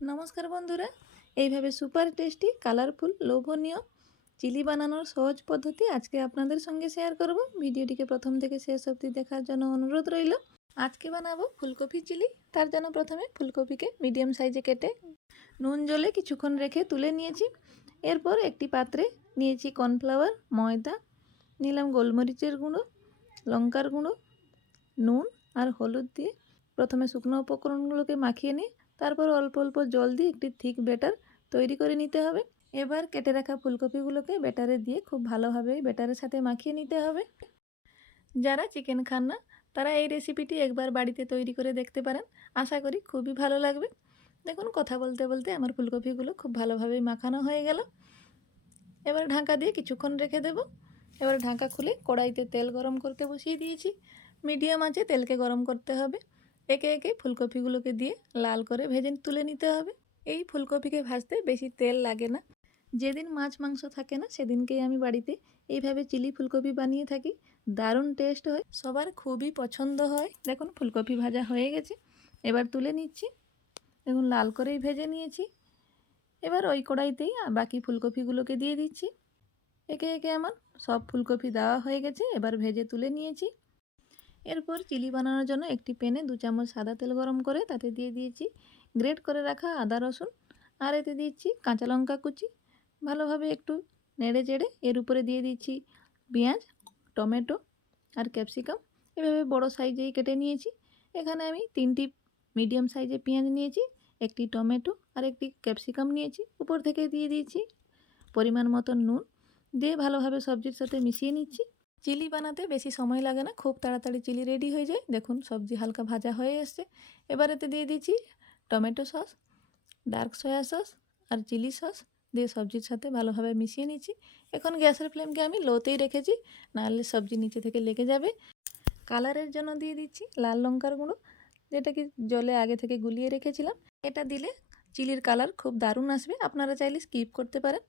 নমস্কার বন্ধুরা। এইভাবে সুপার টেস্টি কালারফুল লোভনীয় চিলি বানানোর সহজ পদ্ধতি আজকে আপনাদের সঙ্গে শেয়ার করব। ভিডিওটিকে প্রথম থেকে শেষ অবধি দেখার জন্য অনুরোধ রইল। আজকে বানাবো ফুলকপি চিলি। তার জন্য প্রথমে ফুলকপিকে মিডিয়াম সাইজে কেটে নুন, জলে কিছুক্ষণ রেখে তুলে নিয়েছি। এরপর একটি পাত্রে নিয়েছি কর্নফ্লাওয়ার ময়দা, নিলাম গোলমরিচের গুঁড়ো, লঙ্কার গুঁড়ো, নুন আর হলুদ দিয়ে প্রথমে শুকনো উপকরণগুলোকে মাখিয়ে নিয়ে তারপর অল্প অল্প জল দিয়ে একটি থিক ব্যাটার তৈরি করে নিতে হবে। এবার কেটে রাখা ফুলকপিগুলোকে ব্যাটারে দিয়ে খুব ভালোভাবে ব্যাটারের সাথে মাখিয়ে নিতে হবে। যারা চিকেন খান না, তারা এই রেসিপিটি একবার বাড়িতে তৈরি করে দেখতে পারেন। আশা করি খুবই ভালো লাগবে। দেখুন, কথা বলতে বলতে আমার ফুলকপিগুলো খুব ভালোভাবে মাখানো হয়ে গেল। এবার ঢাকা দিয়ে কিছুক্ষণ রেখে দেব। এবার ঢাকা খুলে কড়াইতে তেল গরম করতে বসিয়ে দিয়েছি। মিডিয়াম আঁচে তেলকে গরম করতে হবে। একে একে ফুলকপিগুলোকে দিয়ে লাল করে ভেজে তুলে নিতে হবে। এই ফুলকপিকে ভাজতে বেশি তেল লাগে না। যেদিন মাছ মাংস থাকে না, সেদিনকেই আমি বাড়িতে এইভাবে চিলি ফুলকপি বানিয়ে থাকি। দারুণ টেস্ট হয়, সবার খুবই পছন্দ হয়। দেখুন, ফুলকপি ভাজা হয়ে গেছে। এবার তুলে নিচ্ছি। দেখুন, লাল করেই ভেজে নিয়েছি। এবার ওই কড়াইতেই বাকি ফুলকপিগুলোকে দিয়ে দিচ্ছি। একে একে আমার সব ফুলকপি দেওয়া হয়ে গেছে, এবার ভেজে তুলে নিয়েছি। এরপর চিলি বানানোর জন্য একটি প্যানে দু চামচ সাদা তেল গরম করে তাতে দিয়ে দিয়েছি গ্রেট করে রাখা আদা রসুন আর এতে দিচ্ছি কাঁচা লঙ্কা কুচি। ভালোভাবে একটু নেড়ে চেড়ে এর উপরে দিয়ে দিচ্ছি পেঁয়াজ, টমেটো আর ক্যাপসিকাম। এভাবে বড় সাইজেই কেটে নিয়েছি। এখানে আমি তিনটি মিডিয়াম সাইজে পেঁয়াজ নিয়েছি, একটি টমেটো আর একটি ক্যাপসিকাম নিয়েছি। উপর থেকে দিয়ে দিয়েছি পরিমাণ মতন নুন। দিয়ে ভালোভাবে সবজির সাথে মিশিয়ে নিচ্ছি। চিলি বানাতে বেশি সময় লাগে না, খুব তাড়াতাড়ি চিলি রেডি হয়ে যায়। দেখুন, সবজি হালকা ভাজা হয়ে এসছে। এবার এতে দিয়ে দিচ্ছি tomato sauce, dark soya sauce আর চিলি সস দিয়ে সবজির সাথে ভালোভাবে মিশিয়ে নিচ্ছি। এখন গ্যাসের ফ্লেমকে আমি লোতেই রেখেছি, নাহলে সবজি নিচে থেকে লেগে যাবে। কালারের জন্য দিয়ে দিচ্ছি লাল লঙ্কার গুঁড়ো যেটা কি জলে আগে থেকে গুলিয়ে রেখেছিলাম। এটা দিলে চিলির কালার খুব দারুণ আসবে, আপনারা চাইলে স্কিপ করতে পারেন।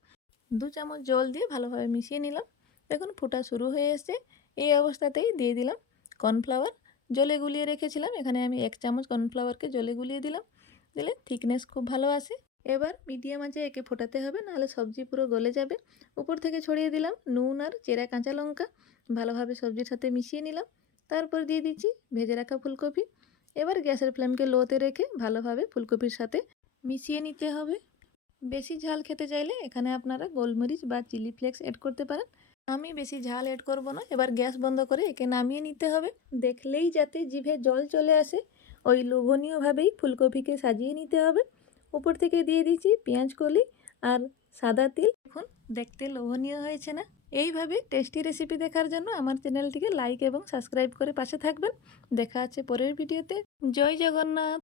দু চামচ জল দিয়ে ভালোভাবে মিশিয়ে নিলাম। দেখুন ফোটা শুরু হয়ে এসছে। এই অবস্থাতেই দিয়ে দিলাম কর্নফ্লাওয়ার। জলে গুলিয়ে রেখেছিলাম। এখানে আমি এক চামচ কর্নফ্লাওয়ারকে জলে গুলিয়ে দিলাম। দিলে থিকনেস খুব ভালো আসে। এবার মিডিয়াম আঁচে একে ফোটাতে হবে, নাহলে সবজি পুরো গলে যাবে। উপর থেকে ছড়িয়ে দিলাম নুন আর চেরা কাঁচা লঙ্কা। ভালোভাবে সবজির সাথে মিশিয়ে নিলাম। তারপর দিয়ে দিচ্ছি ভেজে রাখা ফুলকপি। এবার গ্যাসের ফ্লেমকে লোতে রেখে ভালোভাবে ফুলকপির সাথে মিশিয়ে নিতে হবে। বেশি ঝাল খেতে চাইলে এখানে আপনারা গোলমরিচ বা চিলি ফ্লেক্স অ্যাড করতে পারেন। আমি বেশি ঝাল এড করব না, এবার গ্যাস বন্ধ করে একে নামিয়ে নিতে হবে। দেখলেই যাতে জিভে জল চলে আসে, ওই লোভনীয়ভাবেই ফুলকপিকে সাজিয়ে নিতে হবে। উপর থেকে দিয়ে দিচ্ছি পেঁয়াজ কলি আর সাদা তিল। এখন দেখতে লোভনীয় হয়েছে না? এইভাবে টেস্টি রেসিপি দেখার জন্য আমার চ্যানেলটিকে লাইক এবং সাবস্ক্রাইব করে পাশে থাকবেন। দেখা আছে পরের ভিডিওতে জয় জগন্নাথ!